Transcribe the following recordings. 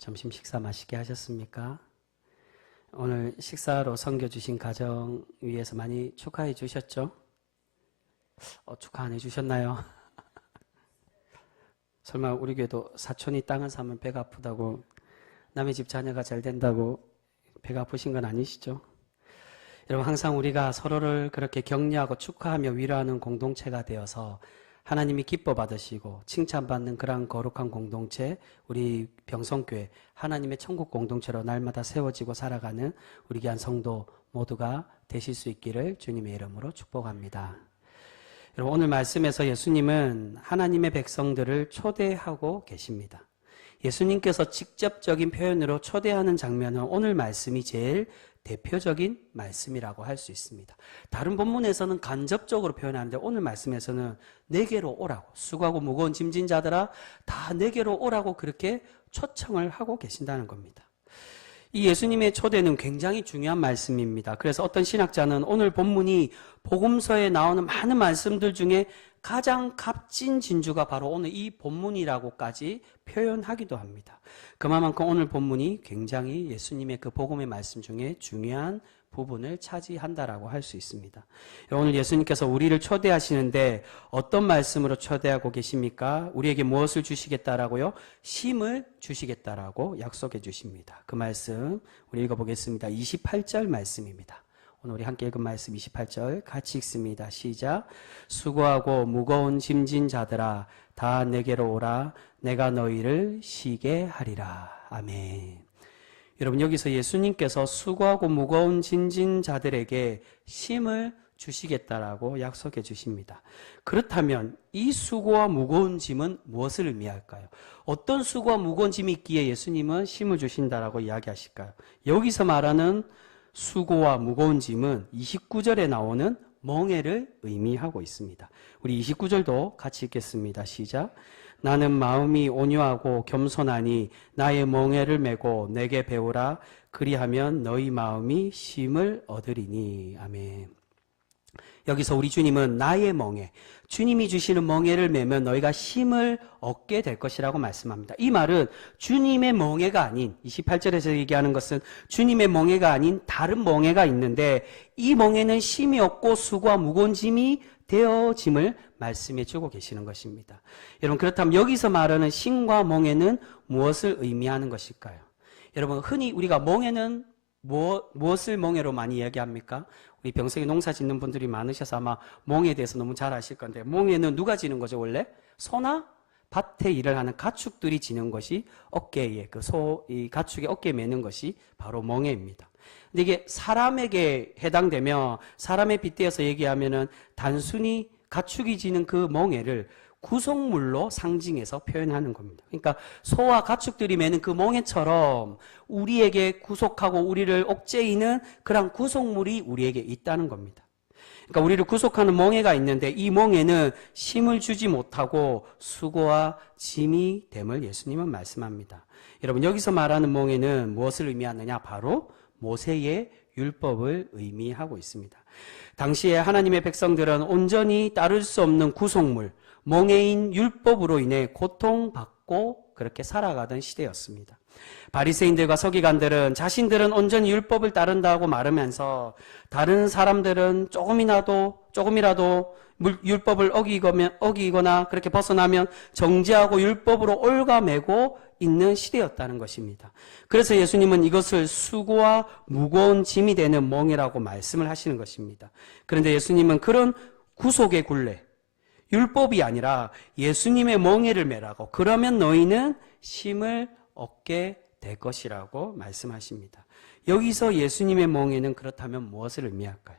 점심 식사 맛있게 하셨습니까? 오늘 식사로 섬겨주신 가정 위해서 많이 축하해 주셨죠? 축하 안 해주셨나요? 설마 우리 교회도 사촌이 땅을 사면 배가 아프다고, 남의 집 자녀가 잘 된다고 배가 아프신 건 아니시죠? 여러분, 항상 우리가 서로를 그렇게 격려하고 축하하며 위로하는 공동체가 되어서 하나님이 기뻐 받으시고 칭찬받는 그러한 거룩한 공동체, 우리 병성교회 하나님의 천국 공동체로 날마다 세워지고 살아가는 우리 귀한 성도 모두가 되실 수 있기를 주님의 이름으로 축복합니다. 여러분, 오늘 말씀에서 예수님은 하나님의 백성들을 초대하고 계십니다. 예수님께서 직접적인 표현으로 초대하는 장면은 오늘 말씀이 제일 대표적인 말씀이라고 할 수 있습니다. 다른 본문에서는 간접적으로 표현하는데 오늘 말씀에서는 내게로 오라고, 수고하고 무거운 짐진 자들아 다 내게로 오라고 그렇게 초청을 하고 계신다는 겁니다. 이 예수님의 초대는 굉장히 중요한 말씀입니다. 그래서 어떤 신학자는 오늘 본문이 복음서에 나오는 많은 말씀들 중에 가장 값진 진주가 바로 오늘 이 본문이라고까지 표현하기도 합니다. 그만큼 오늘 본문이 굉장히 예수님의 그 복음의 말씀 중에 중요한 부분을 차지한다라고 할 수 있습니다. 오늘 예수님께서 우리를 초대하시는데 어떤 말씀으로 초대하고 계십니까? 우리에게 무엇을 주시겠다라고요? 쉼을 주시겠다라고 약속해 주십니다. 그 말씀 우리 읽어보겠습니다. 28절 말씀입니다. 오늘 우리 함께 읽은 말씀 28절 같이 읽습니다. 시작. 수고하고 무거운 짐진 자들아 다 내게로 오라. 내가 너희를 쉬게 하리라. 아멘. 여러분, 여기서 예수님께서 수고하고 무거운 짐진 자들에게 쉼을 주시겠다라고 약속해 주십니다. 그렇다면 이 수고와 무거운 짐은 무엇을 의미할까요? 어떤 수고와 무거운 짐이 있기에 예수님은 쉼을 주신다라고 이야기하실까요? 여기서 말하는 수고와 무거운 짐은 29절에 나오는 멍에를 의미하고 있습니다. 우리 29절도 같이 읽겠습니다. 시작. 나는 마음이 온유하고 겸손하니 나의 멍에를 메고 내게 배우라. 그리하면 너희 마음이 쉼을 얻으리니. 아멘. 여기서 우리 주님은 나의 멍에, 주님이 주시는 멍에를 메면 너희가 쉼을 얻게 될 것이라고 말씀합니다. 이 말은 주님의 멍에가 아닌, 28절에서 얘기하는 것은 주님의 멍에가 아닌 다른 멍에가 있는데 이 멍에는 쉼이 없고 수고와 무거운 짐이 되어짐을 말씀해 주고 계시는 것입니다. 여러분, 그렇다면 여기서 말하는 쉼과 멍에는 무엇을 의미하는 것일까요? 여러분, 흔히 우리가 멍에는 무엇을 멍에로 많이 이야기합니까? 우리 병석에 농사 짓는 분들이 많으셔서 아마 멍에 대해서 너무 잘 아실 건데, 멍에는 누가 지는 거죠, 원래? 소나 밭에 일을 하는 가축들이 지는 것이 어깨에, 이 가축의 어깨에 매는 것이 바로 멍에입니다. 근데 이게 사람에게 해당되며 사람에 빗대어서 얘기하면은 단순히 가축이 지는 그 멍에를 구속물로 상징해서 표현하는 겁니다. 그러니까 소와 가축들이 매는 그 멍에처럼 우리에게 구속하고 우리를 옥죄이는 그런 구속물이 우리에게 있다는 겁니다. 그러니까 우리를 구속하는 멍에가 있는데 이 멍에는 쉼을 주지 못하고 수고와 짐이 됨을 예수님은 말씀합니다. 여러분, 여기서 말하는 멍에는 무엇을 의미하느냐? 바로 모세의 율법을 의미하고 있습니다. 당시에 하나님의 백성들은 온전히 따를 수 없는 구속물, 멍에인 율법으로 인해 고통받고 그렇게 살아가던 시대였습니다. 바리새인들과 서기관들은 자신들은 온전히 율법을 따른다고 말하면서 다른 사람들은 조금이라도 율법을 어기거나 그렇게 벗어나면 정죄하고 율법으로 올가매고 있는 시대였다는 것입니다. 그래서 예수님은 이것을 수고와 무거운 짐이 되는 멍에라고 말씀을 하시는 것입니다. 그런데 예수님은 그런 구속의 굴레, 율법이 아니라 예수님의 멍에를 메라고, 그러면 너희는 쉼을 얻게 될 것이라고 말씀하십니다. 여기서 예수님의 멍에는 그렇다면 무엇을 의미할까요?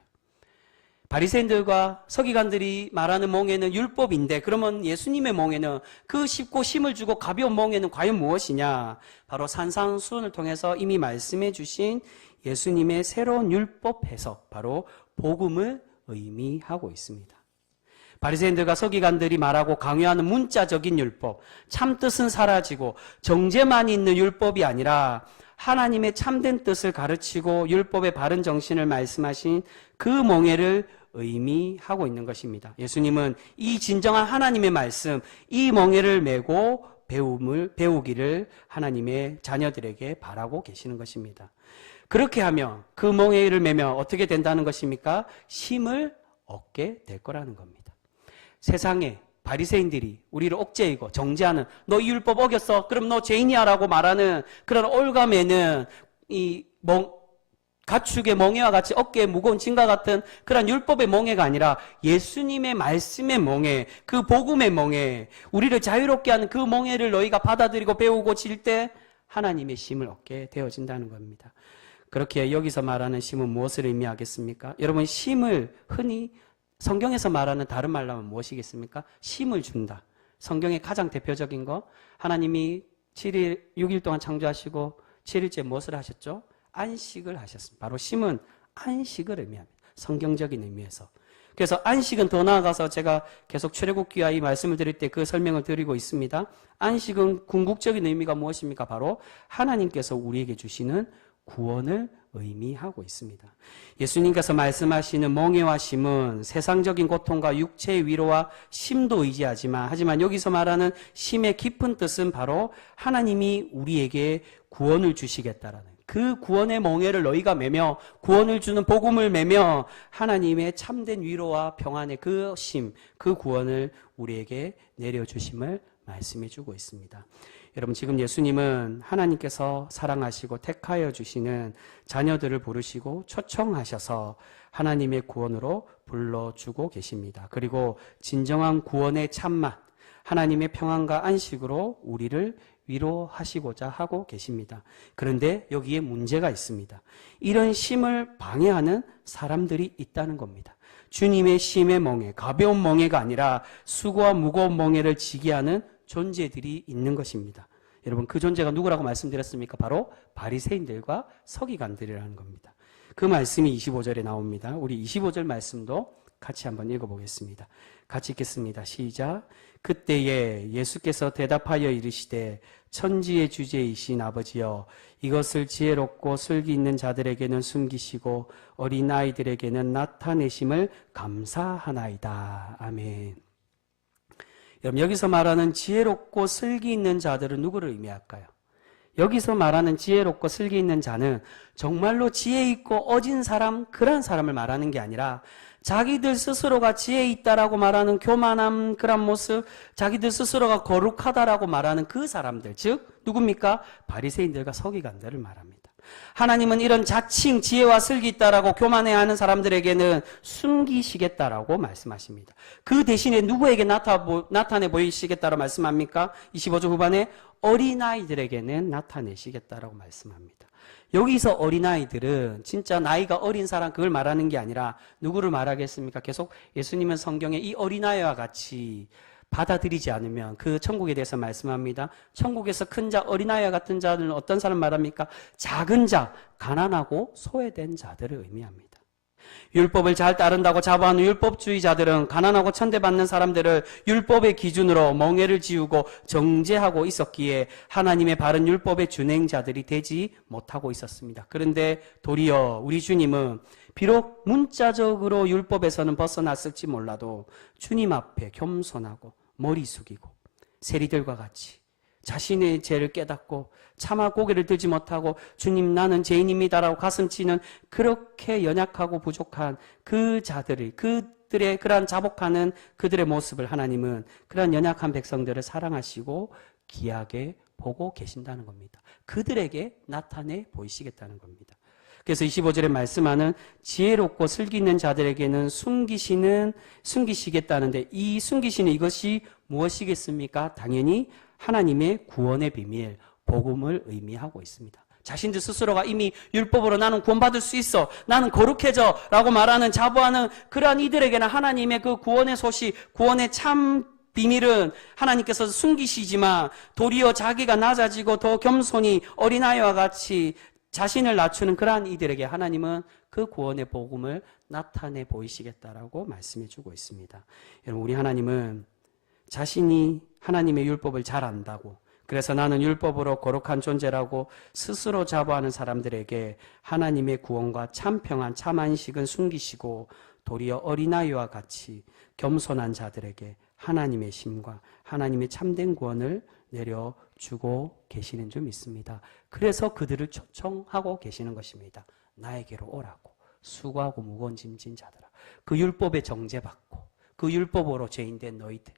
바리새인들과 서기관들이 말하는 멍에는 율법인데 그러면 예수님의 멍에는 그 쉽고 쉼을 주고 가벼운 멍에는 과연 무엇이냐? 바로 산상수훈을 통해서 이미 말씀해 주신 예수님의 새로운 율법 해석, 바로 복음을 의미하고 있습니다. 바리새인들과 서기관들이 말하고 강요하는 문자적인 율법, 참뜻은 사라지고 정죄만 있는 율법이 아니라 하나님의 참된 뜻을 가르치고 율법의 바른 정신을 말씀하신 그 멍에를 의미하고 있는 것입니다. 예수님은 이 진정한 하나님의 말씀, 이 멍에를 메고 배우기를 하나님의 자녀들에게 바라고 계시는 것입니다. 그렇게 하면 그 멍에를 매며 어떻게 된다는 것입니까? 쉼을 얻게 될 거라는 겁니다. 세상에 바리새인들이 우리를 옥죄이고 정죄하는, 너 이 율법 어겼어? 그럼 너 죄인이야 라고 말하는 그런 올가매는 이 가축의 멍에와 같이 어깨에 무거운 짐과 같은 그런 율법의 멍에가 아니라 예수님의 말씀의 멍에, 그 복음의 멍에, 우리를 자유롭게 하는 그 멍에를 너희가 받아들이고 배우고 질 때 하나님의 쉼을 얻게 되어진다는 겁니다. 그렇게 여기서 말하는 쉼은 무엇을 의미하겠습니까? 여러분, 쉼을 흔히 성경에서 말하는 다른 말로 하면 무엇이겠습니까? 쉼을 준다. 성경의 가장 대표적인 거, 하나님이 6일 동안 창조하시고 7일째 무엇을 하셨죠? 안식을 하셨습니다. 바로 쉼은 안식을 의미합니다. 성경적인 의미에서. 그래서 안식은 더 나아가서 제가 계속 출애굽기와 이 말씀을 드릴 때 그 설명을 드리고 있습니다. 안식은 궁극적인 의미가 무엇입니까? 바로 하나님께서 우리에게 주시는 구원을 의미하고 있습니다. 예수님께서 말씀하시는 멍에와 쉼은 세상적인 고통과 육체의 위로와 쉼도 의지하지만, 하지만 여기서 말하는 쉼의 깊은 뜻은 바로 하나님이 우리에게 구원을 주시겠다라는, 그 구원의 멍에를 너희가 매며 구원을 주는 복음을 매며 하나님의 참된 위로와 평안의 그 쉼, 그 구원을 우리에게 내려주심을 말씀해 주고 있습니다. 여러분, 지금 예수님은 하나님께서 사랑하시고 택하여 주시는 자녀들을 부르시고 초청하셔서 하나님의 구원으로 불러주고 계십니다. 그리고 진정한 구원의 참맛, 하나님의 평안과 안식으로 우리를 위로하시고자 하고 계십니다. 그런데 여기에 문제가 있습니다. 이런 쉼을 방해하는 사람들이 있다는 겁니다. 주님의 쉼의 멍에, 가벼운 멍에가 아니라 수고와 무거운 멍에를 지게 하는 존재들이 있는 것입니다. 여러분, 그 존재가 누구라고 말씀드렸습니까? 바로 바리새인들과 서기관들이라는 겁니다. 그 말씀이 25절에 나옵니다. 우리 25절 말씀도 같이 한번 읽어보겠습니다. 같이 읽겠습니다. 시작. 그때에 예수께서 대답하여 이르시되 천지의 주제이신 아버지여, 이것을 지혜롭고 슬기 있는 자들에게는 숨기시고 어린아이들에게는 나타내심을 감사하나이다. 아멘. 여러분, 여기서 말하는 지혜롭고 슬기 있는 자들은 누구를 의미할까요? 여기서 말하는 지혜롭고 슬기 있는 자는 정말로 지혜 있고 어진 사람, 그런 사람을 말하는 게 아니라 자기들 스스로가 지혜 있다라고 말하는 교만함, 그런 모습, 자기들 스스로가 거룩하다라고 말하는 그 사람들, 즉 누굽니까? 바리새인들과 서기관들을 말합니다. 하나님은 이런 자칭 지혜와 슬기 있다라고 교만해하는 사람들에게는 숨기시겠다라고 말씀하십니다. 그 대신에 누구에게 나타내 보이시겠다라고 말씀합니까? 25절 후반에 어린아이들에게는 나타내시겠다라고 말씀합니다. 여기서 어린아이들은 진짜 나이가 어린 사람, 그걸 말하는 게 아니라 누구를 말하겠습니까? 계속 예수님은 성경에 이 어린아이와 같이 받아들이지 않으면 그 천국에 대해서 말씀합니다. 천국에서 큰 자, 어린아이와 같은 자들은 어떤 사람 말합니까? 작은 자, 가난하고 소외된 자들을 의미합니다. 율법을 잘 따른다고 자부하는 율법주의자들은 가난하고 천대받는 사람들을 율법의 기준으로 멍에를 지우고 정죄하고 있었기에 하나님의 바른 율법의 준행자들이 되지 못하고 있었습니다. 그런데 도리어 우리 주님은 비록 문자적으로 율법에서는 벗어났을지 몰라도 주님 앞에 겸손하고 머리 숙이고 세리들과 같이 자신의 죄를 깨닫고 차마 고개를 들지 못하고 주님, 나는 죄인입니다라고 가슴 치는 그렇게 연약하고 부족한 그 자들을, 그들의 그러한 자복하는 그들의 모습을 하나님은 그러한 연약한 백성들을 사랑하시고 귀하게 보고 계신다는 겁니다. 그들에게 나타내 보이시겠다는 겁니다. 그래서 25절에 말씀하는 지혜롭고 슬기 있는 자들에게는 숨기시겠다는데, 이 숨기시는 이것이 무엇이겠습니까? 당연히 하나님의 구원의 비밀, 복음을 의미하고 있습니다. 자신들 스스로가 이미 율법으로 나는 구원받을 수 있어, 나는 거룩해져 라고 말하는, 자부하는 그러한 이들에게는 하나님의 그 구원의 소식, 구원의 참 비밀은 하나님께서 숨기시지만 도리어 자기가 낮아지고 더 겸손히 어린아이와 같이 자신을 낮추는 그러한 이들에게 하나님은 그 구원의 복음을 나타내 보이시겠다라고 말씀해 주고 있습니다. 여러분, 우리 하나님은 자신이 하나님의 율법을 잘 안다고, 그래서 나는 율법으로 거룩한 존재라고 스스로 자부하는 사람들에게 하나님의 구원과 참 평안, 참 안식은 숨기시고 도리어 어린아이와 같이 겸손한 자들에게 하나님의 심과 하나님의 참된 구원을 내려주고 계시는 줄 믿습니다. 그래서 그들을 초청하고 계시는 것입니다. 나에게로 오라고. 수고하고 무거운 짐진 자들아. 그 율법에 정죄받고 그 율법으로 죄인된 너희들.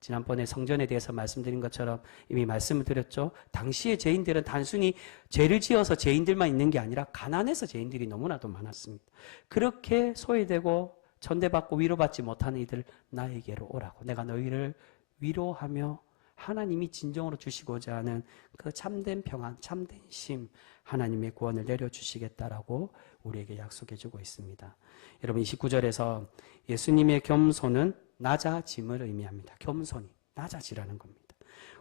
지난번에 성전에 대해서 말씀드린 것처럼 이미 말씀을 드렸죠. 당시의 죄인들은 단순히 죄를 지어서 죄인들만 있는 게 아니라 가난해서 죄인들이 너무나도 많았습니다. 그렇게 소외되고 천대받고 위로받지 못하는 이들 나에게로 오라고. 내가 너희를 위로하며 하나님이 진정으로 주시고자 하는 그 참된 평안, 참된 심, 하나님의 구원을 내려주시겠다라고 우리에게 약속해주고 있습니다. 여러분 29절에서 예수님의 겸손은 낮아짐을 의미합니다. 겸손이 낮아지라는 겁니다.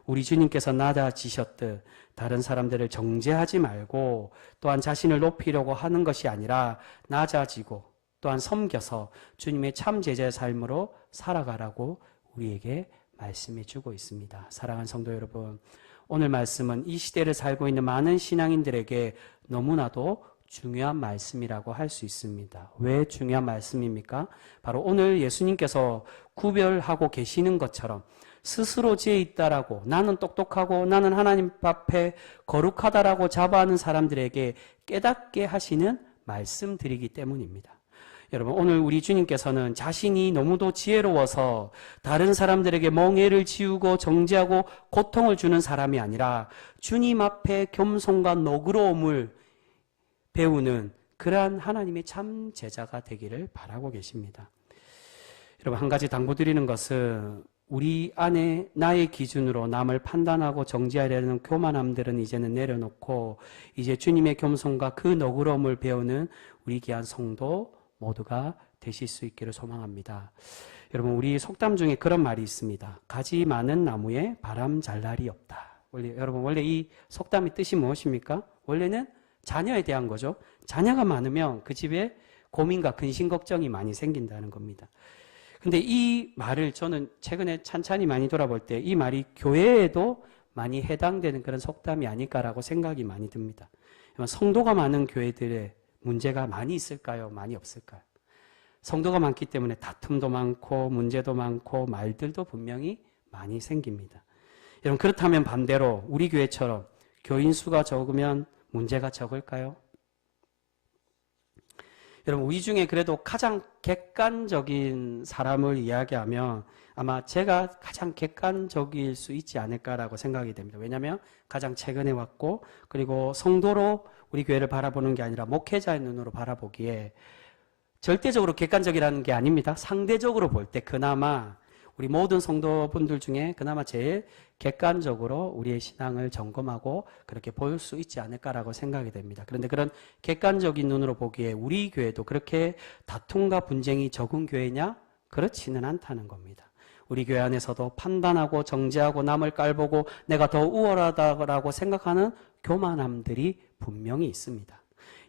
우리 주님께서 낮아지셨듯 다른 사람들을 정죄하지 말고 또한 자신을 높이려고 하는 것이 아니라 낮아지고 또한 섬겨서 주님의 참 제자의 삶으로 살아가라고 우리에게 말씀해 주고 있습니다. 사랑하는 성도 여러분, 오늘 말씀은 이 시대를 살고 있는 많은 신앙인들에게 너무나도 중요한 말씀이라고 할 수 있습니다. 왜 중요한 말씀입니까? 바로 오늘 예수님께서 구별하고 계시는 것처럼 스스로 지혜 있다라고, 나는 똑똑하고 나는 하나님 앞에 거룩하다라고 자부하는 사람들에게 깨닫게 하시는 말씀들이기 때문입니다. 여러분, 오늘 우리 주님께서는 자신이 너무도 지혜로워서 다른 사람들에게 멍해를 지우고 정죄하고 고통을 주는 사람이 아니라 주님 앞에 겸손과 너그러움을 배우는 그러한 하나님의 참 제자가 되기를 바라고 계십니다. 여러분, 한 가지 당부드리는 것은 우리 안에 나의 기준으로 남을 판단하고 정죄하려는 교만함들은 이제는 내려놓고 이제 주님의 겸손과 그 너그러움을 배우는 우리 귀한 성도 모두가 되실 수 있기를 소망합니다. 여러분, 우리 속담 중에 그런 말이 있습니다. 가지 많은 나무에 바람 잘 날이 없다. 여러분, 원래 이 속담의 뜻이 무엇입니까? 원래는 자녀에 대한 거죠. 자녀가 많으면 그 집에 고민과 근심 걱정이 많이 생긴다는 겁니다. 근데 이 말을 저는 최근에 찬찬히 많이 돌아볼 때 이 말이 교회에도 많이 해당되는 그런 속담이 아닐까라고 생각이 많이 듭니다. 성도가 많은 교회들의 문제가 많이 있을까요? 많이 없을까요? 성도가 많기 때문에 다툼도 많고 문제도 많고 말들도 분명히 많이 생깁니다. 여러분, 그렇다면 반대로 우리 교회처럼 교인 수가 적으면 문제가 적을까요? 여러분, 우리 중에 그래도 가장 객관적인 사람을 이야기하면 아마 제가 가장 객관적일 수 있지 않을까라고 생각이 됩니다. 왜냐하면 가장 최근에 왔고, 그리고 성도로 우리 교회를 바라보는 게 아니라 목회자의 눈으로 바라보기에 절대적으로 객관적이라는 게 아닙니다. 상대적으로 볼 때 그나마 우리 모든 성도분들 중에 그나마 제일 객관적으로 우리의 신앙을 점검하고 그렇게 보일 수 있지 않을까라고 생각이 됩니다. 그런데 그런 객관적인 눈으로 보기에 우리 교회도 그렇게 다툼과 분쟁이 적은 교회냐? 그렇지는 않다는 겁니다. 우리 교회 안에서도 판단하고 정죄하고 남을 깔보고 내가 더 우월하다고 생각하는 교만함들이 분명히 있습니다.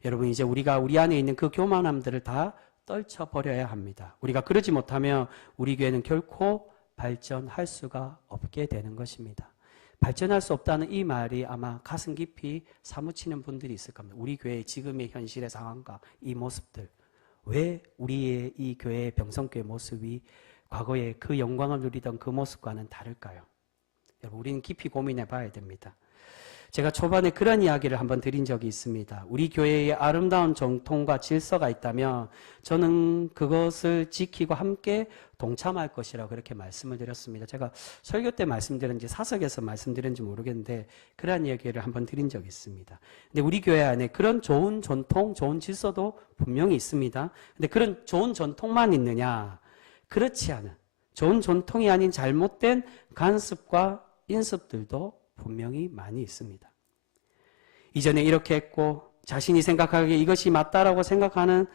여러분, 이제 우리가 우리 안에 있는 그 교만함들을 다 떨쳐버려야 합니다. 우리가 그러지 못하면 우리 교회는 결코 발전할 수가 없게 되는 것입니다. 발전할 수 없다는 이 말이 아마 가슴 깊이 사무치는 분들이 있을 겁니다. 우리 교회의 지금의 현실의 상황과 이 모습들, 왜 우리의 이 교회의 병성교회 모습이 과거에 그 영광을 누리던 그 모습과는 다를까요? 여러분, 우리는 깊이 고민해 봐야 됩니다. 제가 초반에 그런 이야기를 한번 드린 적이 있습니다. 우리 교회에 아름다운 정통과 질서가 있다면 저는 그것을 지키고 함께 동참할 것이라고 그렇게 말씀을 드렸습니다. 제가 설교 때 말씀드렸는지 사석에서 말씀드렸는지 모르겠는데 그런 이야기를 한번 드린 적이 있습니다. 근데 우리 교회 안에 그런 좋은 전통, 좋은 질서도 분명히 있습니다. 근데 그런 좋은 전통만 있느냐? 그렇지 않은, 좋은 전통이 아닌 잘못된 간습과 인습들도 분명히 많이 있습니다. 이전에 이렇게 했고 자신이 생각하기에 이것이 맞다라고 생각하는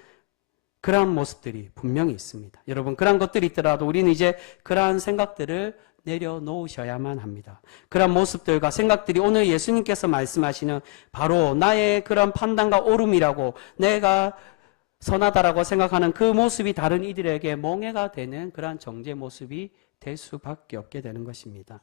그러한 모습들이 분명히 있습니다. 여러분, 그러한 것들이 있더라도 우리는 이제 그러한 생각들을 내려놓으셔야만 합니다. 그러한 모습들과 생각들이 오늘 예수님께서 말씀하시는 바로 나의 그런 판단과 옳음이라고, 내가 선하다라고 생각하는 그 모습이 다른 이들에게 멍해가 되는 그러한 정죄 모습이 될 수밖에 없게 되는 것입니다.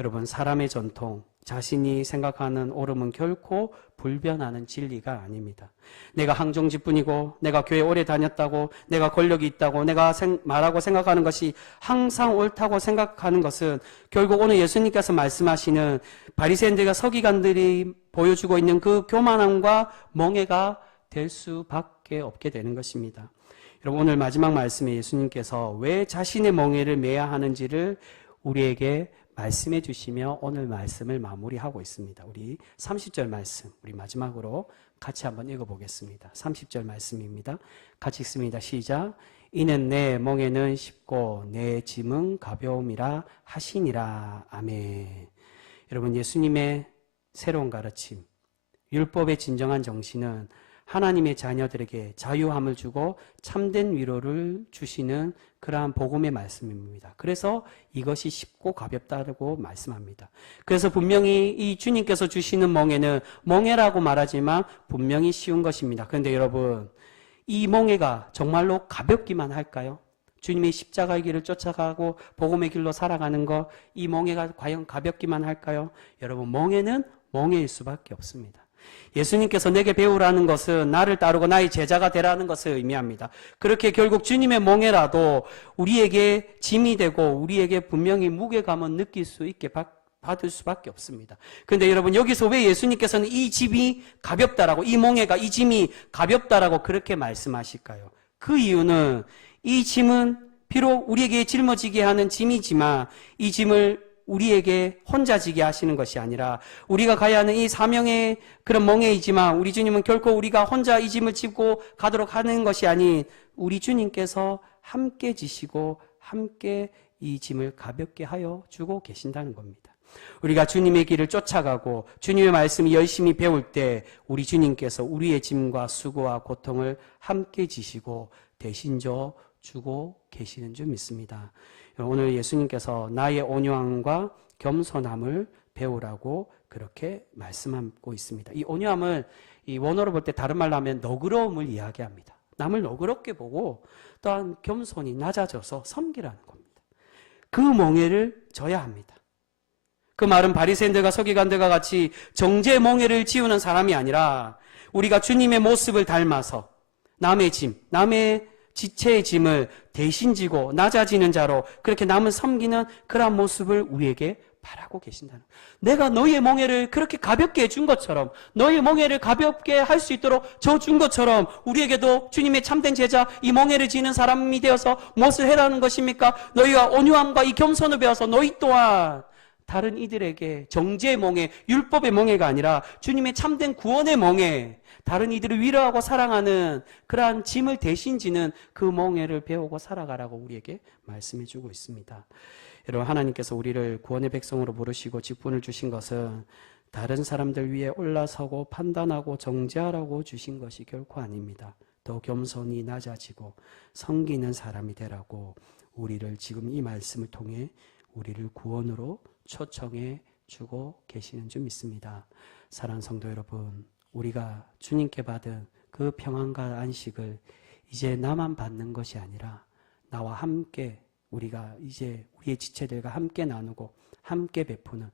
여러분, 사람의 전통, 자신이 생각하는 옳음은 결코 불변하는 진리가 아닙니다. 내가 항정직분이고 내가 교회 오래 다녔다고 내가 권력이 있다고 내가 말하고 생각하는 것이 항상 옳다고 생각하는 것은 결국 오늘 예수님께서 말씀하시는 바리새인들과 서기관들이 보여주고 있는 그 교만함과 멍해가 될 수밖에 없게 되는 것입니다. 여러분, 오늘 마지막 말씀에 예수님께서 왜 자신의 멍에를 매야 하는지를 우리에게 말씀해 주시며 오늘 말씀을 마무리하고 있습니다. 우리 30절 말씀, 우리 마지막으로 같이 한번 읽어보겠습니다. 30절 말씀입니다. 같이 읽습니다. 시작. 이는 내 멍에는 쉽고 내 짐은 가벼움이라 하시니라. 아멘. 여러분, 예수님의 새로운 가르침, 율법의 진정한 정신은 하나님의 자녀들에게 자유함을 주고 참된 위로를 주시는 그러한 복음의 말씀입니다. 그래서 이것이 쉽고 가볍다고 말씀합니다. 그래서 분명히 이 주님께서 주시는 멍에는 멍에라고 말하지만 분명히 쉬운 것입니다. 그런데 여러분, 이 멍에가 정말로 가볍기만 할까요? 주님의 십자가의 길을 쫓아가고 복음의 길로 살아가는 것, 이 멍에가 과연 가볍기만 할까요? 여러분, 멍에는 멍에일 수밖에 없습니다. 예수님께서 내게 배우라는 것은 나를 따르고 나의 제자가 되라는 것을 의미합니다. 그렇게 결국 주님의 멍에라도 우리에게 짐이 되고 우리에게 분명히 무게감은 느낄 수 있게 받을 수밖에 없습니다. 그런데 여러분, 여기서 왜 예수님께서는 이 짐이 가볍다라고, 이 멍에가, 이 짐이 가볍다라고 그렇게 말씀하실까요? 그 이유는 이 짐은 비록 우리에게 짊어지게 하는 짐이지만 이 짐을 우리에게 혼자 지게 하시는 것이 아니라 우리가 가야 하는 이 사명의 그런 멍에이지만 우리 주님은 결코 우리가 혼자 이 짐을 짚고 가도록 하는 것이 아닌 우리 주님께서 함께 지시고 함께 이 짐을 가볍게 하여 주고 계신다는 겁니다. 우리가 주님의 길을 쫓아가고 주님의 말씀을 열심히 배울 때 우리 주님께서 우리의 짐과 수고와 고통을 함께 지시고 대신 져 주고 계시는 줄 믿습니다. 오늘 예수님께서 나의 온유함과 겸손함을 배우라고 그렇게 말씀하고 있습니다. 이 온유함을 이 원어로 볼 때 다른 말로 하면 너그러움을 이야기합니다. 남을 너그럽게 보고 또한 겸손히 낮아져서 섬기라는 겁니다. 그 멍에를 져야 합니다. 그 말은 바리새인들과 서기관들과 같이 정죄 멍에를 지우는 사람이 아니라 우리가 주님의 모습을 닮아서 남의 짐, 남의 지체의 짐을 대신 지고 낮아지는 자로 그렇게 남을 섬기는 그러한 모습을 우리에게 바라고 계신다는 거예요. 내가 너희의 멍에를 그렇게 가볍게 해준 것처럼 너희의 멍에를 가볍게 할 수 있도록 져준 것처럼 우리에게도 주님의 참된 제자 이 멍에를 지는 사람이 되어서 무엇을 해라는 것입니까? 너희가 온유함과 이 겸손을 배워서 너희 또한 다른 이들에게 정죄의 멍에, 율법의 멍에가 아니라 주님의 참된 구원의 멍에, 다른 이들을 위로하고 사랑하는 그러한 짐을 대신 지는 그 멍에를 배우고 살아가라고 우리에게 말씀해 주고 있습니다. 여러분, 하나님께서 우리를 구원의 백성으로 부르시고 직분을 주신 것은 다른 사람들 위에 올라서고 판단하고 정죄하라고 주신 것이 결코 아닙니다. 더 겸손히 낮아지고 섬기는 사람이 되라고 우리를 지금 이 말씀을 통해 우리를 구원으로 초청해 주고 계시는 줄 믿습니다. 사랑하는 성도 여러분, 우리가 주님께 받은 그 평안과 안식을 이제 나만 받는 것이 아니라 나와 함께 우리가 이제 우리의 지체들과 함께 나누고 함께 베푸는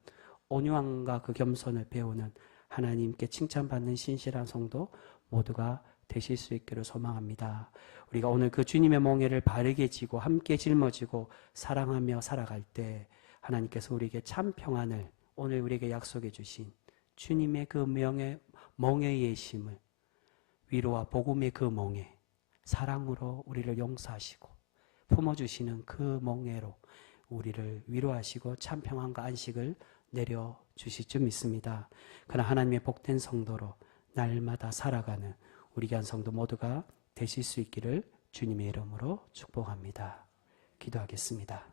온유함과 그 겸손을 배우는 하나님께 칭찬받는 신실한 성도 모두가 되실 수 있기를 소망합니다. 우리가 오늘 그 주님의 멍에를 바르게 지고 함께 짊어지고 사랑하며 살아갈 때 하나님께서 우리에게 참 평안을 오늘 우리에게 약속해 주신 주님의 그 멍에의 힘을 위로와 복음의 그 멍에 사랑으로 우리를 용서하시고 품어주시는 그 멍에로 우리를 위로하시고 참 평안과 안식을 내려주실 줄 믿습니다. 그러나 하나님의 복된 성도로 날마다 살아가는 우리 귀한 성도 모두가 되실 수 있기를 주님의 이름으로 축복합니다. 기도하겠습니다.